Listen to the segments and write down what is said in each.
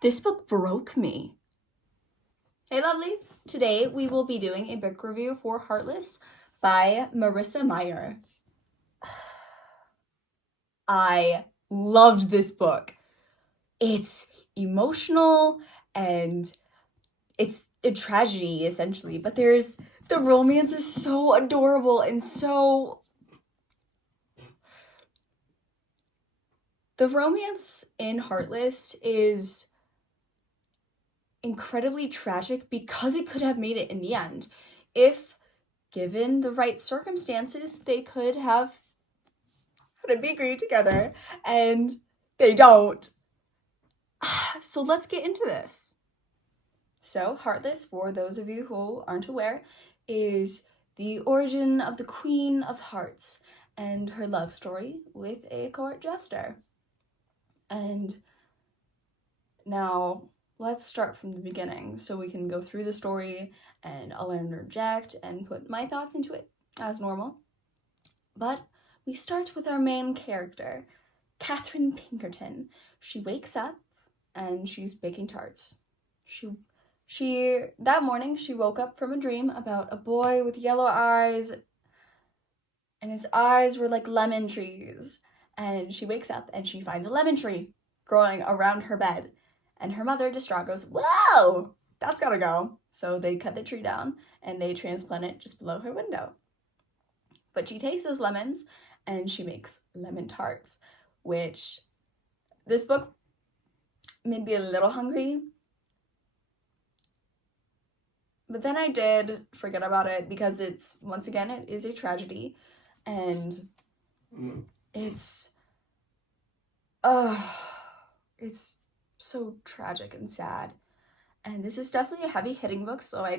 This book broke me. Hey lovelies! Today we will be doing a book review for Heartless by Marissa Meyer. I loved this book. It's emotional and it's a tragedy essentially, but the romance is so adorable and the romance in Heartless is incredibly tragic because it could have made it in the end. If given the right circumstances, they could have had a bakery together, and they don't. So let's get into this. So, Heartless, for those of you who aren't aware, is the origin of the Queen of Hearts and her love story with a court jester. And now let's start from the beginning so we can go through the story and I'll interject and put my thoughts into it as normal. But we start with our main character, Catherine Pinkerton. She wakes up and she's baking tarts. That morning she woke up from a dream about a boy with yellow eyes, and his eyes were like lemon trees. And she wakes up and she finds a lemon tree growing around her bed. And her mother, distraught, goes, "Whoa, that's gotta go." So they cut the tree down and they transplant it just below her window. But she takes those lemons and she makes lemon tarts, which this book made me a little hungry. But then I did forget about it because once again, it is a tragedy. And it's so tragic and sad. And this is definitely a heavy-hitting book, so I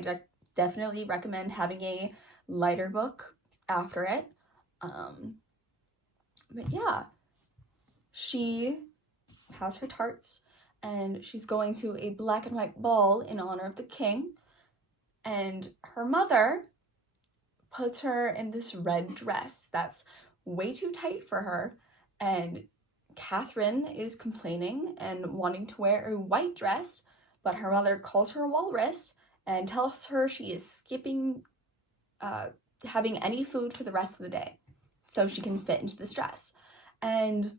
definitely recommend having a lighter book after it. But yeah, she has her tarts, and she's going to a black and white ball in honor of the king, and her mother puts her in this red dress that's way too tight for her, and Catherine is complaining and wanting to wear a white dress, but her mother calls her a walrus and tells her she is skipping having any food for the rest of the day so she can fit into this dress. And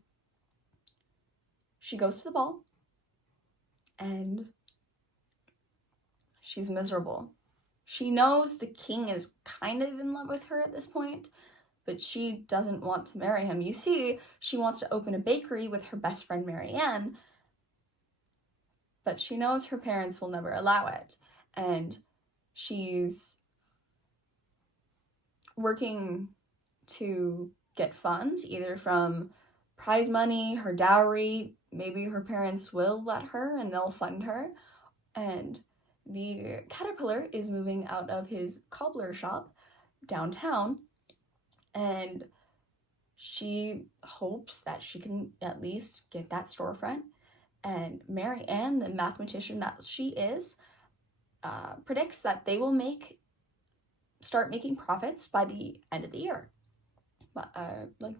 she goes to the ball and she's miserable. She knows the king is kind of in love with her at this point, but she doesn't want to marry him. You see, she wants to open a bakery with her best friend Marianne, but she knows her parents will never allow it. And she's working to get funds, either from prize money, her dowry, maybe her parents will let her and they'll fund her. And the caterpillar is moving out of his cobbler shop downtown, and she hopes that she can at least get that storefront. And Mary Ann, the mathematician that she is, predicts that they will start making profits by the end of the year, like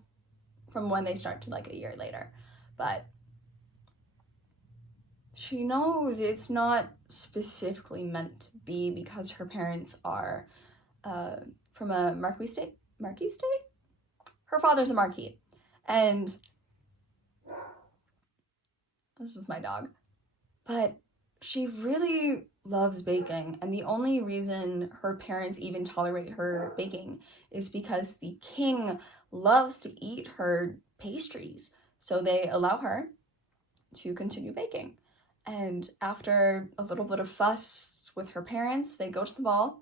from when they start to like a year later. But she knows it's not specifically meant to be because her parents are from a marquis state. Her father's a marquis, and this is my dog. But she really loves baking, and the only reason her parents even tolerate her baking is because the king loves to eat her pastries, so they allow her to continue baking. And after a little bit of fuss with her parents, they go to the ball,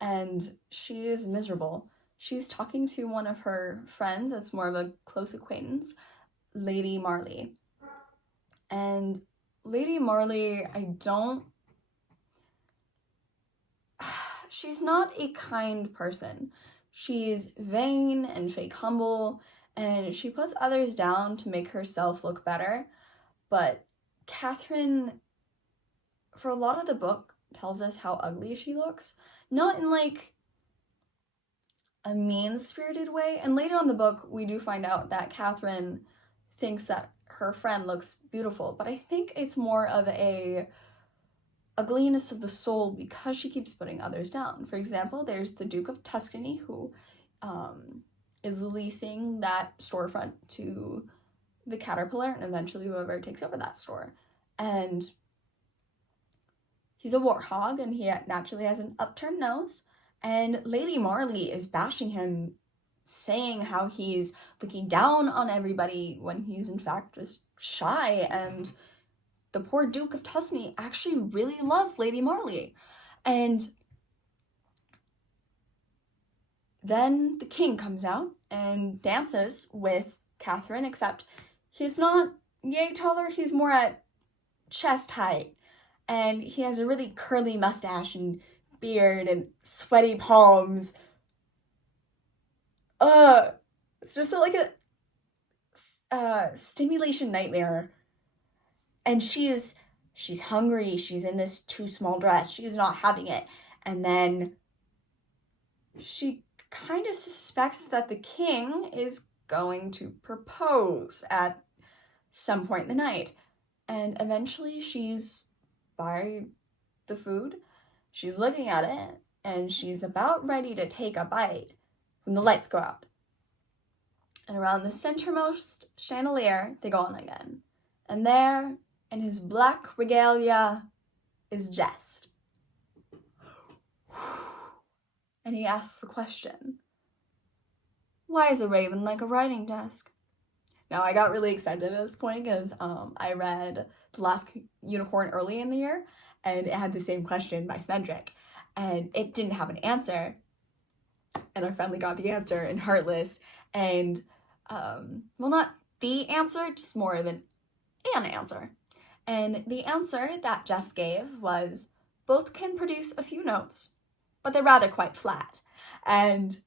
and she is miserable. She's talking to one of her friends that's more of a close acquaintance, Lady Marley. And Lady Marley, she's not a kind person. She's vain and fake humble, and she puts others down to make herself look better. But Catherine, for a lot of the book, tells us how ugly she looks. Not in like a mean-spirited way. And later on in the book, we do find out that Catherine thinks that her friend looks beautiful, but I think it's more of a ugliness of the soul because she keeps putting others down. For example, there's the Duke of Tuscany who is leasing that storefront to the Caterpillar and eventually whoever takes over that store. And he's a warthog and he naturally has an upturned nose. And Lady Marley is bashing him, saying how he's looking down on everybody when he's in fact just shy. And the poor Duke of Tuscany actually really loves Lady Marley. And then the king comes out and dances with Catherine, except he's not yay taller, he's more at chest height. And he has a really curly mustache and beard and sweaty palms. It's just like a stimulation nightmare. And she's hungry, she's in this too small dress, she's not having it. And then she kind of suspects that the king is going to propose at some point in the night. And eventually she's by the food, she's looking at it, and she's about ready to take a bite when the lights go out. And around the centermost chandelier, they go on again. And there, in his black regalia, is Jest. And he asks the question, why is a raven like a writing desk? Now, I got really excited at this point because I read The Last Unicorn early in the year, and it had the same question by Smendrick, and it didn't have an answer. And I finally got the answer in Heartless, and, well, not the answer, just more of an answer. And the answer that Jess gave was, both can produce a few notes, but they're rather quite flat. And,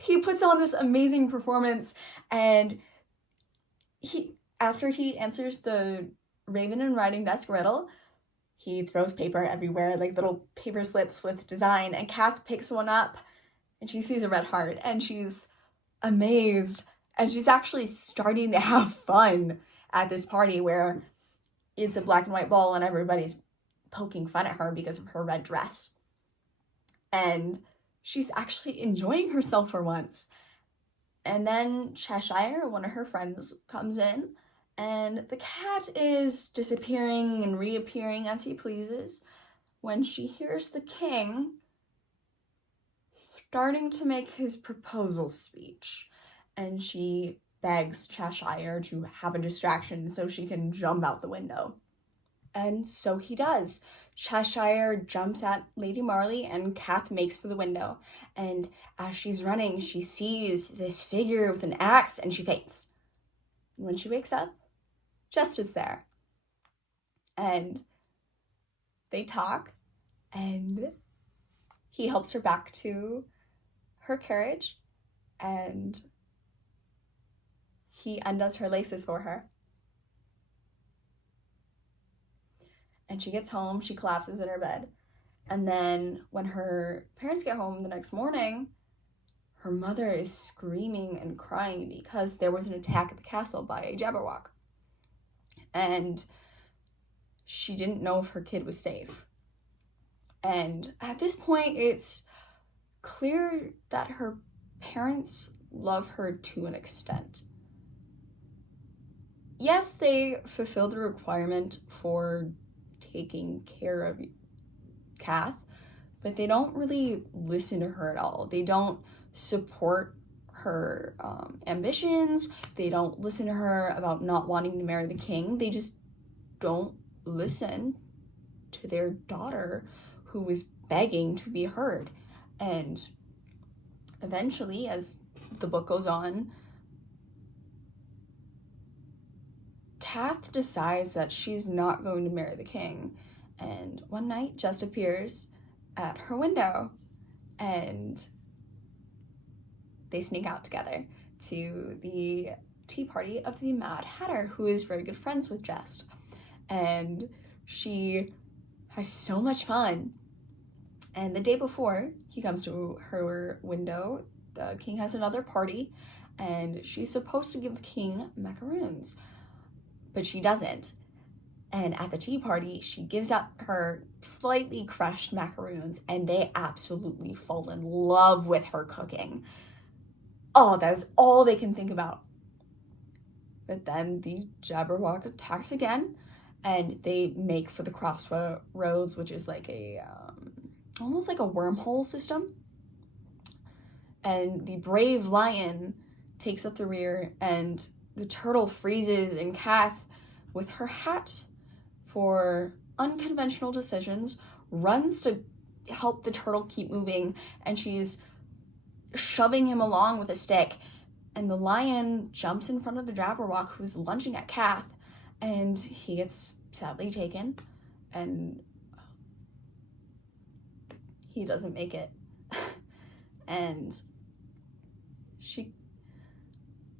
he puts on this amazing performance, and after he answers the raven and writing desk riddle, he throws paper everywhere, like little paper slips with design, and Kath picks one up, and she sees a red heart, and she's amazed, and she's actually starting to have fun at this party where it's a black and white ball and everybody's poking fun at her because of her red dress. And she's actually enjoying herself for once. And then Cheshire, one of her friends, comes in, and the cat is disappearing and reappearing as he pleases when she hears the king starting to make his proposal speech. And she begs Cheshire to have a distraction so she can jump out the window. And so he does. Cheshire jumps at Lady Marley and Kath makes for the window. And as she's running, she sees this figure with an axe and she faints. And when she wakes up, Jest is there. And they talk and he helps her back to her carriage and he undoes her laces for her. And she gets home, she collapses in her bed. And then when her parents get home the next morning, her mother is screaming and crying because there was an attack at the castle by a Jabberwock. And she didn't know if her kid was safe. And at this point, it's clear that her parents love her to an extent. Yes, they fulfill the requirement for taking care of Kath, but they don't really listen to her at all. They don't support her ambitions. They don't listen to her about not wanting to marry the king. They just don't listen to their daughter who was begging to be heard. And eventually, as the book goes on, Kath decides that she's not going to marry the king. And one night, Just appears at her window and they sneak out together to the tea party of the Mad Hatter, who is very good friends with Jest. And she has so much fun. And the day before he comes to her window, the king has another party and she's supposed to give the king macaroons, but she doesn't. And at the tea party, she gives out her slightly crushed macaroons, and they absolutely fall in love with her cooking. Oh, that is all they can think about. But then the Jabberwock attacks again, and they make for the crossroads, which is like a almost like a wormhole system. And the brave lion takes up the rear, and the turtle freezes, and Kath, with her hat for unconventional decisions, runs to help the turtle keep moving, and she's shoving him along with a stick. And the lion jumps in front of the Jabberwock, who's lunging at Kath, and he gets sadly taken, and he doesn't make it. And she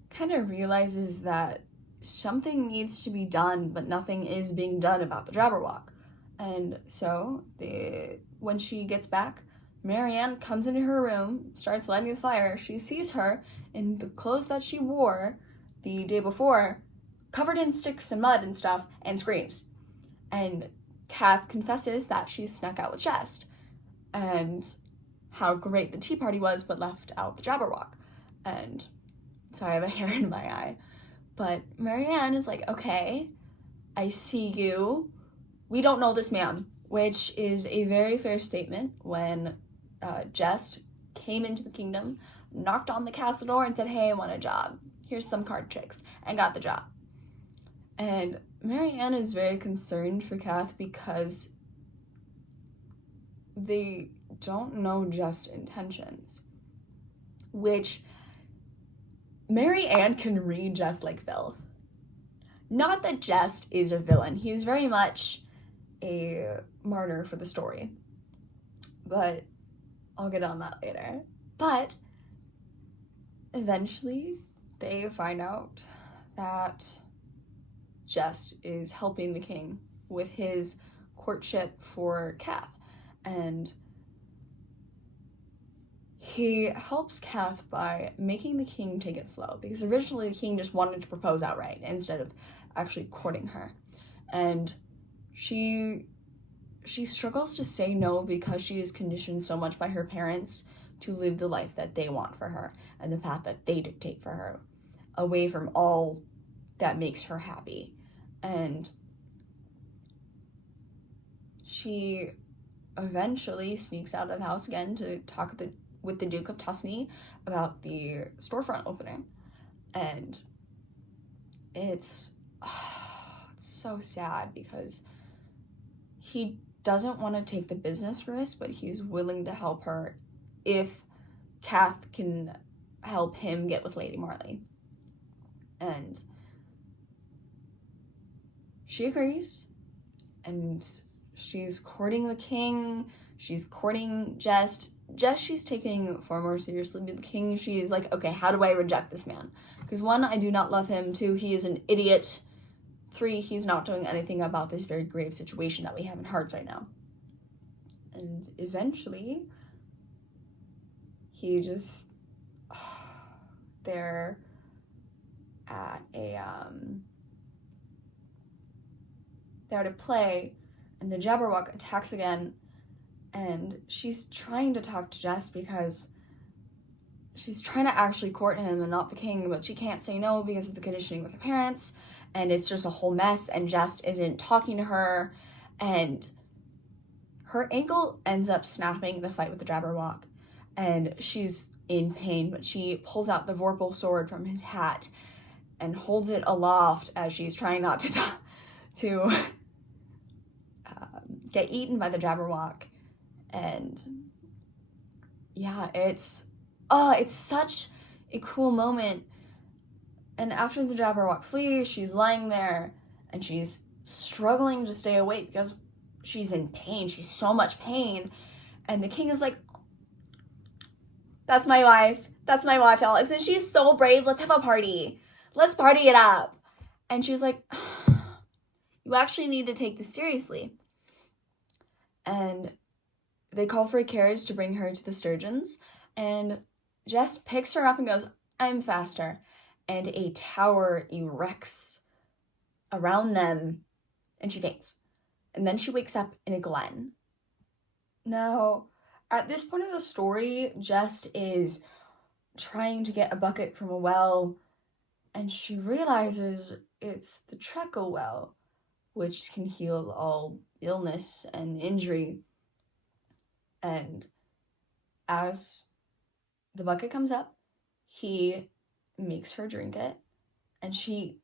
kind of realizes that something needs to be done, but nothing is being done about the Jabberwock. And so when she gets back, Marianne comes into her room, starts lighting the fire. She sees her in the clothes that she wore the day before, covered in sticks and mud and stuff, and screams. And Kath confesses that she snuck out with Jest, and how great the tea party was, but left out the Jabberwock. And sorry, I have a hair in my eye. But Marianne is like, okay, I see you. We don't know this man, which is a very fair statement when Jest came into the kingdom, knocked on the castle door and said, hey, I want a job. Here's some card tricks, and got the job. And Marianne is very concerned for Kath because they don't know Jest's intentions, which Marianne can read Jest like filth. Not that Jest is a villain. He's very much a martyr for the story. But I'll get on that later. But eventually they find out that Jest is helping the king with his courtship for Kath. And he helps Kath by making the king take it slow, because originally the king just wanted to propose outright instead of actually courting her. And she struggles to say no because she is conditioned so much by her parents to live the life that they want for her and the path that they dictate for her, away from all that makes her happy. And she eventually sneaks out of the house again to talk with the Duke of Tusney about the storefront opening. And it's so sad because he doesn't want to take the business risk, but he's willing to help her if Kath can help him get with Lady Marley. And she agrees, and she's courting the king, she's courting Jest, she's taking far more seriously, but the king, she's like, okay, how do I reject this man? Because 1, I do not love him. 2, he is an idiot. 3, he's not doing anything about this very grave situation that we have in Hearts right now. And eventually, he just, they're at they're at a play, and the Jabberwock attacks again, and she's trying to talk to Jest because she's trying to actually court him and not the king, but she can't say no because of the conditioning with her parents, and it's just a whole mess, and Jest isn't talking to her, and her ankle ends up snapping in the fight with the Jabberwock, and she's in pain, but she pulls out the Vorpal sword from his hat and holds it aloft as she's trying not to get eaten by the Jabberwock. And yeah, it's such a cool moment. And after the Jabberwock flees, she's lying there and she's struggling to stay awake because she's in pain. She's so much pain. And the king is like, that's my wife, y'all. Isn't she so brave? Let's have a party. Let's party it up. And she's like, you actually need to take this seriously. And they call for a carriage to bring her to the Sturgeons. And Jess picks her up and goes, I'm faster. And a tower erects around them, and she faints. And then she wakes up in a glen. Now, at this point of the story, Jess is trying to get a bucket from a well, and she realizes it's the Treacle well, which can heal all illness and injury. And as the bucket comes up, he makes her drink it, and she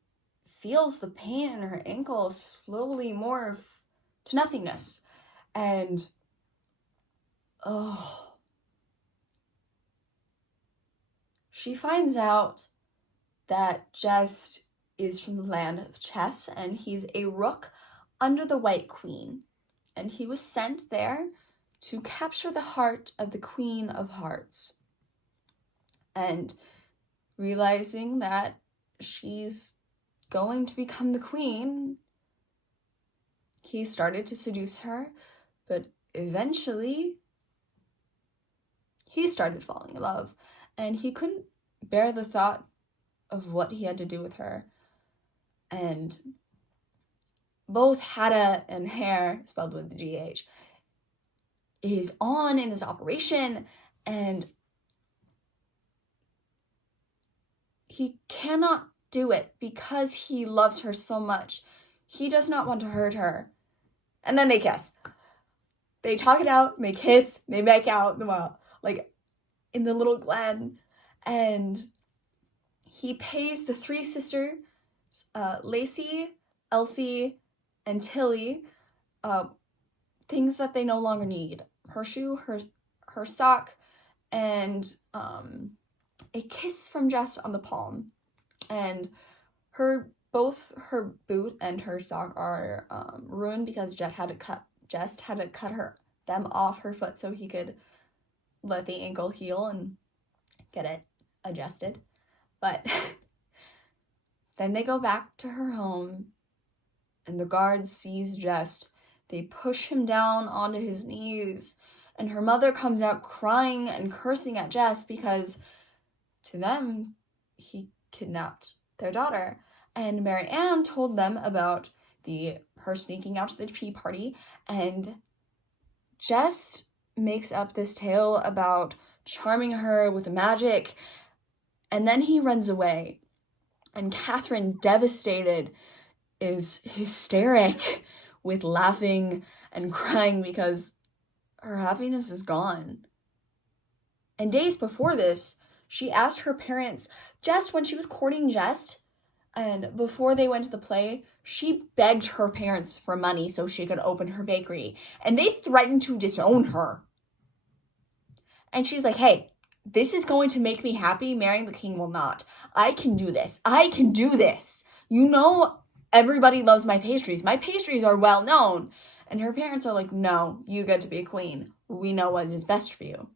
feels the pain in her ankle slowly morph to nothingness. And she finds out that Jess is from the land of chess, and he's a rook under the White Queen. And he was sent there to capture the heart of the Queen of Hearts. And realizing that she's going to become the queen, he started to seduce her, but eventually he started falling in love, and he couldn't bear the thought of what he had to do with her. And both Hadda and Hare, spelled with the GH, is on in this operation, and he cannot do it because he loves her so much. He does not want to hurt her. And then they kiss. They talk it out, they kiss, they make out, well, like, in the little glen. And he pays the three sisters, Lacey, Elsie, and Tilly, things that they no longer need. Her shoe, her sock, and a kiss from Jess on the palm. And both her boot and her sock are ruined because Jess had to cut them off her foot so he could let the ankle heal and get it adjusted. But then they go back to her home, and the guard sees Jess. They push him down onto his knees, and her mother comes out crying and cursing at Jess because to them, he kidnapped their daughter. And Mary Ann told them about her sneaking out to the tea party, and Jess makes up this tale about charming her with magic, and then he runs away. And Catherine, devastated, is hysteric with laughing and crying because her happiness is gone. And days before this, she asked her parents, just when she was courting Jess, and before they went to the play, she begged her parents for money so she could open her bakery. And they threatened to disown her. And she's like, hey, this is going to make me happy. Marrying the king will not. I can do this. I can do this. You know, everybody loves my pastries. My pastries are well known. And her parents are like, no, you get to be a queen. We know what is best for you.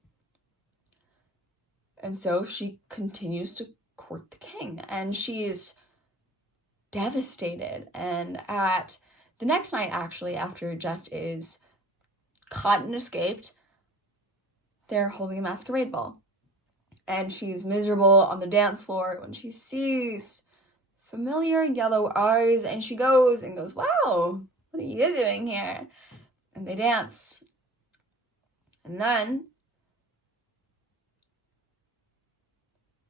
And so she continues to court the king. And she's devastated. And at the next night, actually, after Jess is caught and escaped, they're holding a masquerade ball. And she's miserable on the dance floor when she sees familiar yellow eyes, and she goes, wow, what are you doing here? And they dance. And then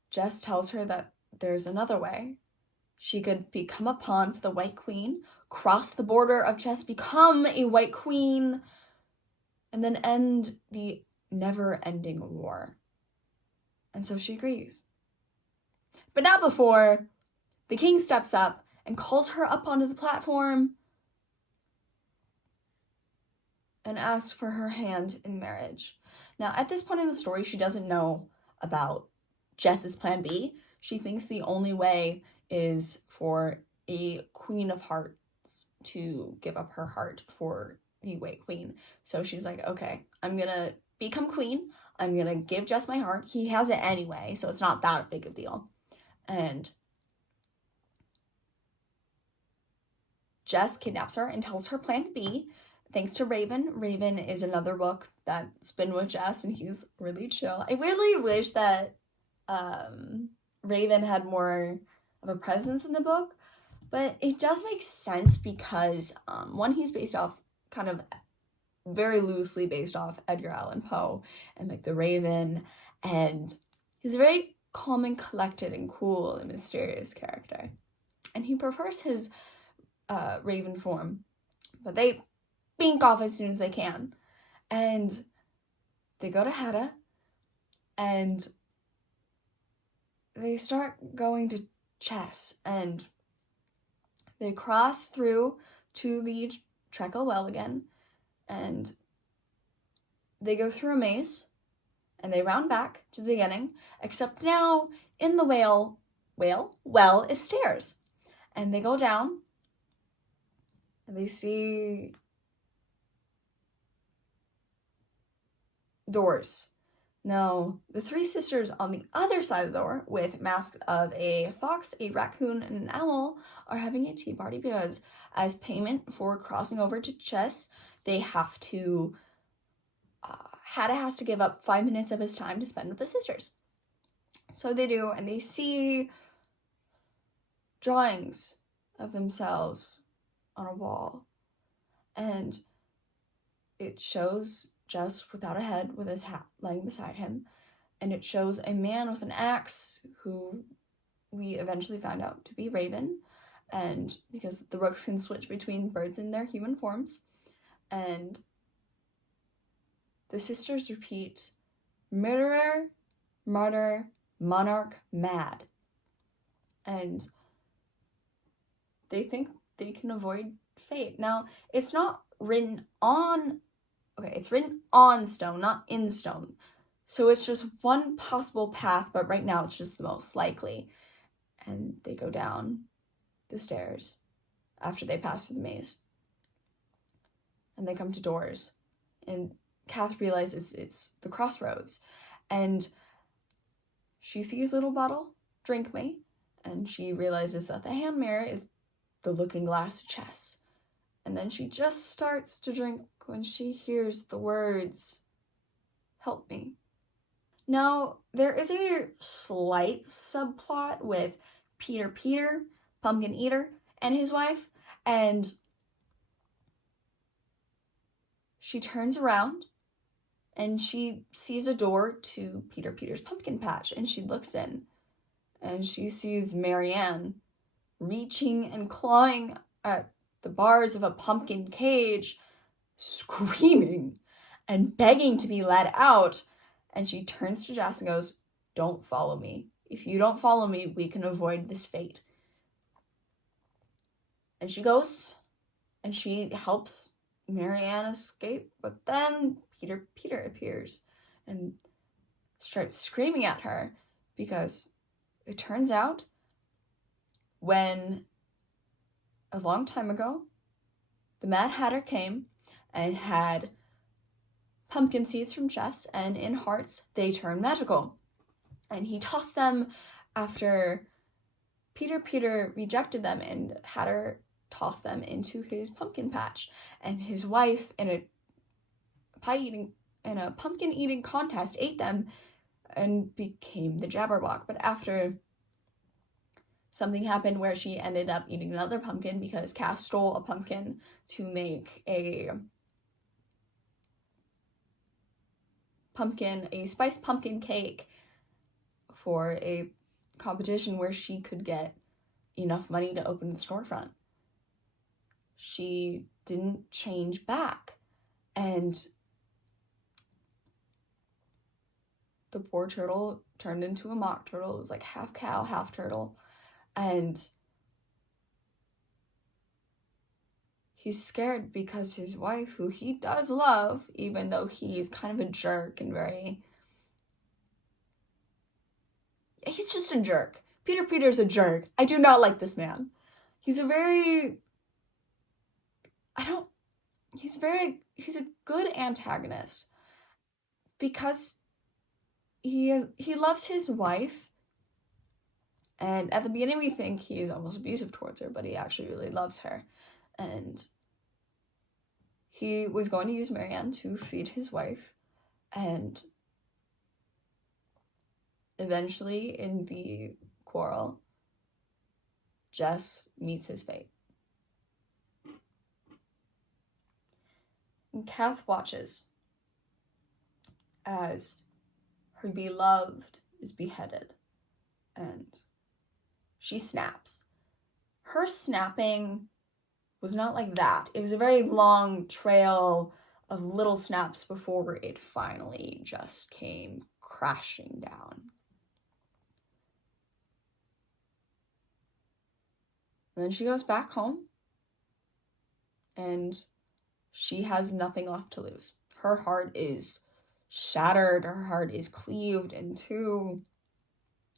Jess tells her that there's another way. She could become a pawn for the White Queen, cross the border of chess, become a White Queen, and then end the never-ending war. And so she agrees. But not before the king steps up and calls her up onto the platform and asks for her hand in marriage. Now, at this point in the story, she doesn't know about Jess's plan B. She thinks the only way is for a Queen of Hearts to give up her heart for the White Queen. So she's like, okay, I'm gonna become queen. I'm gonna give Jess my heart. He has it anyway, so it's not that big of a deal. And Jess kidnaps her and tells her plan B, thanks to Raven. Raven is another book that's been with Jess, and he's really chill. I really wish that Raven had more of a presence in the book, but it does make sense because one, he's based off kind of very loosely based off Edgar Allan Poe and like the Raven, and he's a very calm and collected and cool and mysterious character, and he prefers his Raven form, but they bink off as soon as they can, and they go to Hedda, and they start going to chess, and they cross through to the Treacle Well again, and they go through a maze, and they round back to the beginning, except now in the well is stairs. And they go down, and they see doors. Now, the three sisters on the other side of the door, with masks of a fox, a raccoon, and an owl, are having a tea party because as payment for crossing over to chess, they have to Hadda has to give up 5 minutes of his time to spend with the sisters. So they do, and they see drawings of themselves on a wall. And it shows Jess without a head with his hat lying beside him. And it shows a man with an axe who we eventually found out to be Raven. And because the rooks can switch between birds in their human forms. And the sisters repeat, murderer, martyr, monarch, mad. And they think they can avoid fate. Now, it's not written on, it's written on stone, not in stone. So it's just one possible path, but right now it's just the most likely. And they go down the stairs after they pass through the maze. And they come to doors. And Kath realizes it's the crossroads, and she sees Little Bottle, drink me, and she realizes that the hand mirror is the looking glass chess. And then she just starts to drink when she hears the words, help me. Now, there is a slight subplot with Peter, Pumpkin Eater, and his wife, and she turns around and she sees a door to Peter's pumpkin patch, and she looks in, and she sees Marianne reaching and clawing at the bars of a pumpkin cage, screaming and begging to be let out. And she turns to Jess and goes, don't follow me. If you don't follow me, we can avoid this fate. And she goes, and she helps Marianne escape, but then Peter appears and starts screaming at her because it turns out when a long time ago the Mad Hatter came and had pumpkin seeds from chess, and in hearts they turn magical, and he tossed them after Peter rejected them, and Hatter tossed them into his pumpkin patch, and his wife in a pumpkin eating contest ate them and became the Jabberwock. But after something happened where she ended up eating another pumpkin because Cass stole a pumpkin to make a spiced pumpkin cake for a competition where she could get enough money to open the storefront. She didn't change back, and the poor turtle turned into a mock turtle. It was like half cow, half turtle, and he's scared because his wife, who he does love, even though he's kind of a jerk and he's just a jerk. Peter's a jerk. I do not like this man. He's a good antagonist because he loves his wife, and at the beginning we think he's almost abusive towards her, but he actually really loves her, and he was going to use Marianne to feed his wife, and eventually in the quarrel, Jess meets his fate. And Kath watches as her beloved is beheaded, and she snaps. Her snapping was not like that. It was a very long trail of little snaps before it finally just came crashing down. And then she goes back home, and she has nothing left to lose. Her heart is shattered, her heart is cleaved in two,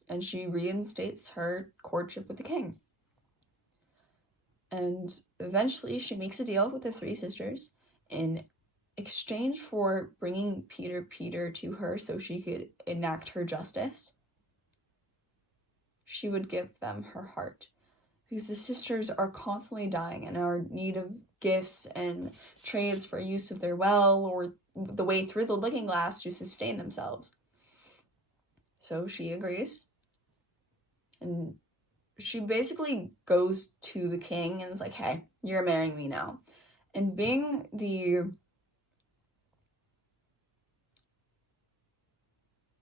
and she reinstates her courtship with the king. And eventually she makes a deal with the three sisters in exchange for bringing Peter to her so she could enact her justice. She would give them her heart, because the sisters are constantly dying and are in need of gifts and trades for use of their well or the way through the looking glass to sustain themselves. So she agrees, and she basically goes to the king and is like, hey, you're marrying me now. And being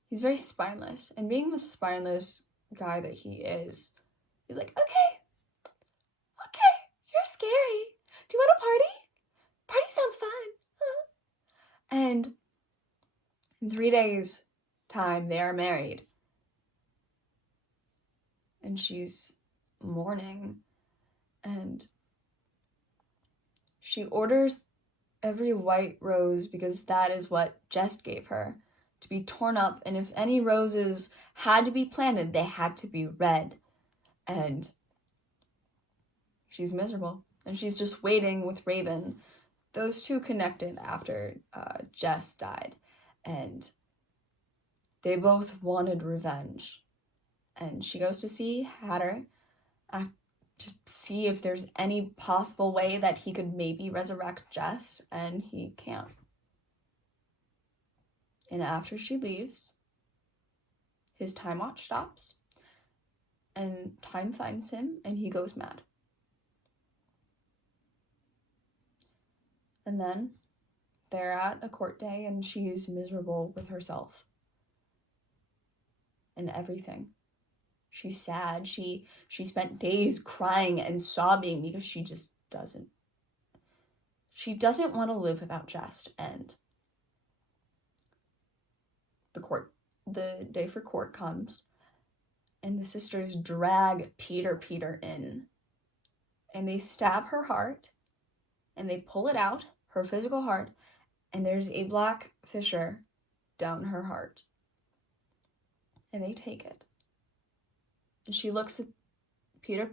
he's very spineless, and being the spineless guy that he is, he's like, okay, you're scary. Do you want a party? Party sounds fun. And in 3 days' time, they are married. And she's mourning. And she orders every white rose, because that is what Jess gave her, to be torn up. And if any roses had to be planted, they had to be red. And she's miserable. And she's just waiting with Raven. Those two connected after Jess died. And they both wanted revenge. And she goes to see Hatter to see if there's any possible way that he could maybe resurrect Jess. And he can't. And after she leaves, his time watch stops. And time finds him, and he goes mad. And then they're at a court day, and she's miserable with herself and everything. She's sad. She spent days crying and sobbing because she just doesn't want to live without Jess. And the day for court comes, and the sisters drag Peter in, and they stab her heart, and they pull it out, her physical heart, and there's a black fissure down her heart. And they take it. And she looks at Peter,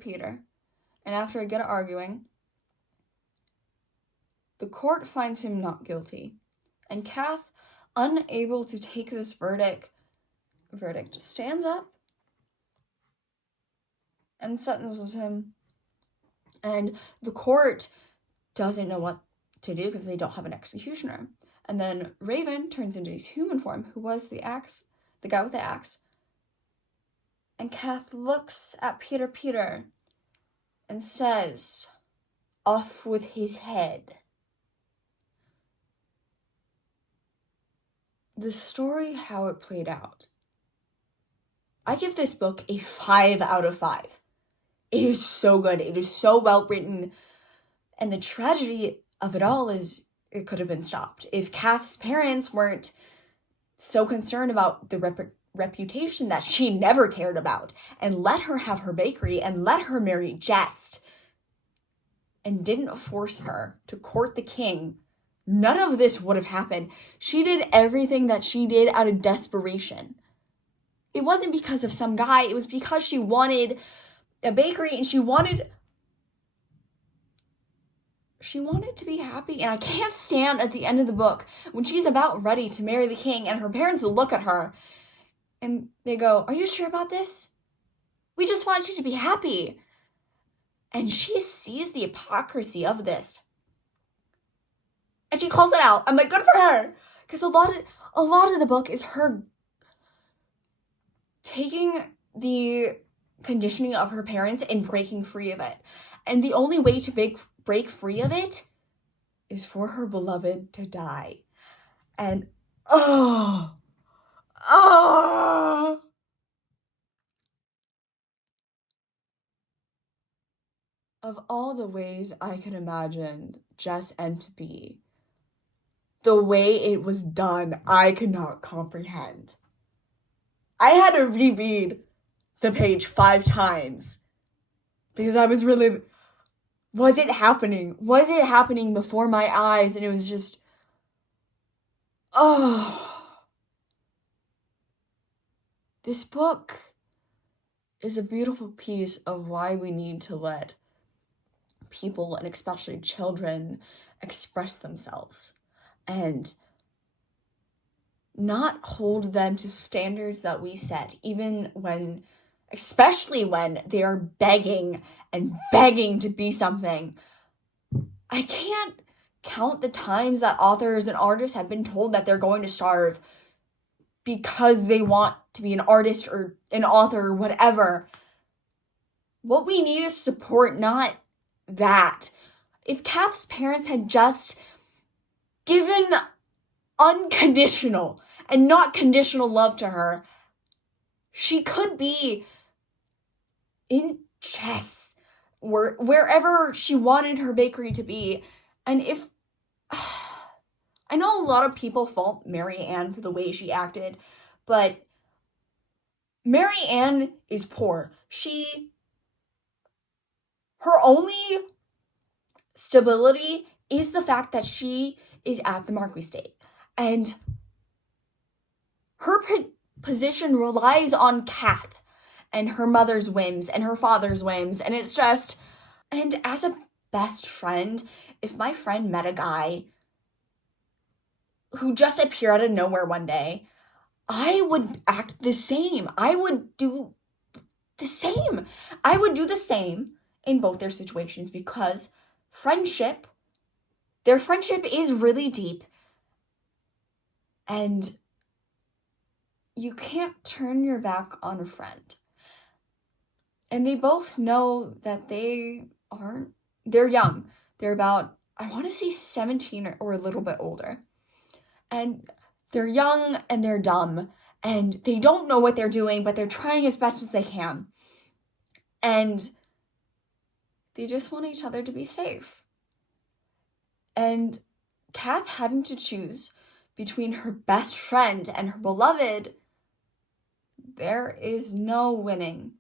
and after a good arguing, the court finds him not guilty. And Kath, unable to take this verdict, stands up and sentences him. And the court doesn't know what to do because they don't have an executioner. And then Raven turns into his human form, who was the guy with the axe. And Kath looks at Peter and says, "Off with his head." The story, how it played out, I give this book a 5 out of 5. It is so good. It is so well written. And the tragedy of it all is it could have been stopped. If Kath's parents weren't so concerned about the reputation that she never cared about, and let her have her bakery, and let her marry Jess, and didn't force her to court the king, none of this would have happened. She did everything that she did out of desperation. It wasn't because of some guy. It was because she wanted a bakery, and she wanted to be happy. And I can't stand at the end of the book when she's about ready to marry the king, and her parents look at her and they go, "Are you sure about this? We just want you to be happy." And she sees the hypocrisy of this, and she calls it out. I'm like, good for her, because a lot of the book is her taking the conditioning of her parents and breaking free of it. And the only way to break free of it is for her beloved to die. And oh, oh. Of all the ways I could imagine Jess and to be, the way it was done, I could not comprehend. I had to reread the page 5 times because I was really, was it happening? Was it happening before my eyes? And it was just, oh. This book is a beautiful piece of why we need to let people, and especially children, express themselves and not hold them to standards that we set, even when, especially when they are begging and begging to be something. I can't count the times that authors and artists have been told that they're going to starve because they want to be an artist or an author or whatever. What we need is support, not that. If Kath's parents had just given unconditional and not conditional love to her, she could be in chess, wherever she wanted her bakery to be. And if I know a lot of people fault Mary Ann for the way she acted, but Mary Ann is poor. Her only stability is the fact that she is at the Marquis estate. And her position relies on Kath and her mother's whims and her father's whims. And it's just, and as a best friend, if my friend met a guy who just appeared out of nowhere one day, I would act the same. I would do the same. I would do the same in both their situations because their friendship is really deep. And you can't turn your back on a friend. And they both know that they're young. They're about, I want to say 17 or a little bit older. And they're young and they're dumb. And they don't know what they're doing, but they're trying as best as they can. And they just want each other to be safe. And Kath having to choose between her best friend and her beloved, there is no winning.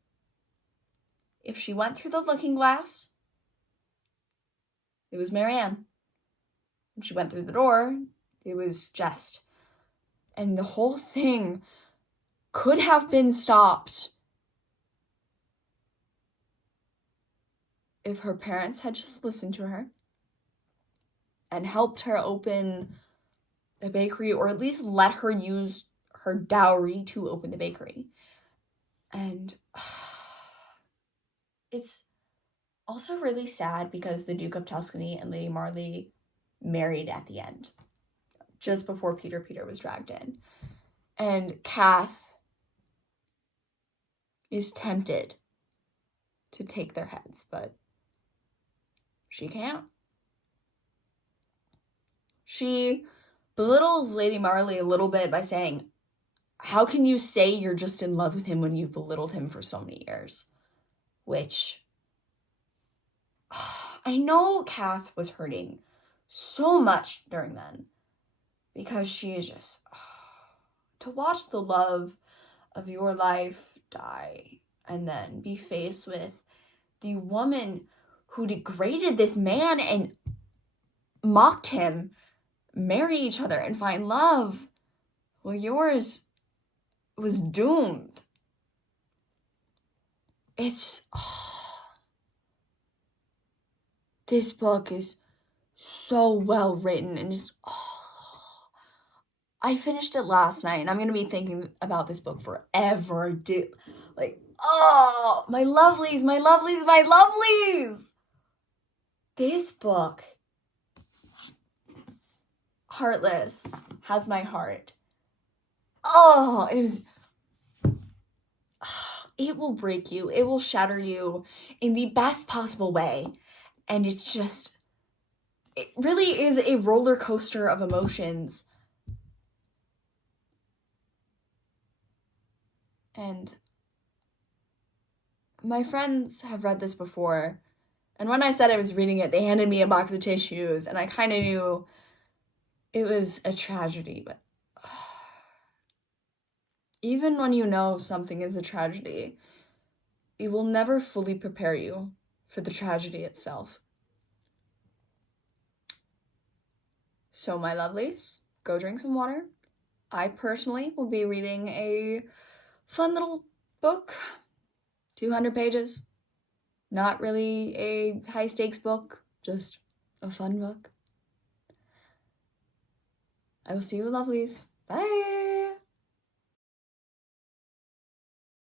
If she went through the looking glass, it was Marianne. If she went through the door, it was Jess. And the whole thing could have been stopped if her parents had just listened to her and helped her open the bakery, or at least let her use her dowry to open the bakery. And it's also really sad because the Duke of Tuscany and Lady Marley married at the end, just before Peter was dragged in. And Kath is tempted to take their heads, but she can't. She belittles Lady Marley a little bit by saying, how can you say you're just in love with him when you've belittled him for so many years? Which, I know Kath was hurting so much during then, because she is just, to watch the love of your life die and then be faced with the woman who degraded this man and mocked him, marry each other and find love. Well, yours was doomed. It's just, this book is so well written and just, I finished it last night and I'm going to be thinking about this book forever. My lovelies, my lovelies, my lovelies. This book, Heartless, has my heart. It was, it will break you. It will shatter you in the best possible way. And it's just, it really is a roller coaster of emotions. And my friends have read this before. And when I said I was reading it, they handed me a box of tissues. And I kind of knew it was a tragedy. But even when you know something is a tragedy, it will never fully prepare you for the tragedy itself. So, my lovelies, go drink some water. I personally will be reading a fun little book, 200 pages. Not really a high stakes book, just a fun book. I will see you, lovelies. Bye!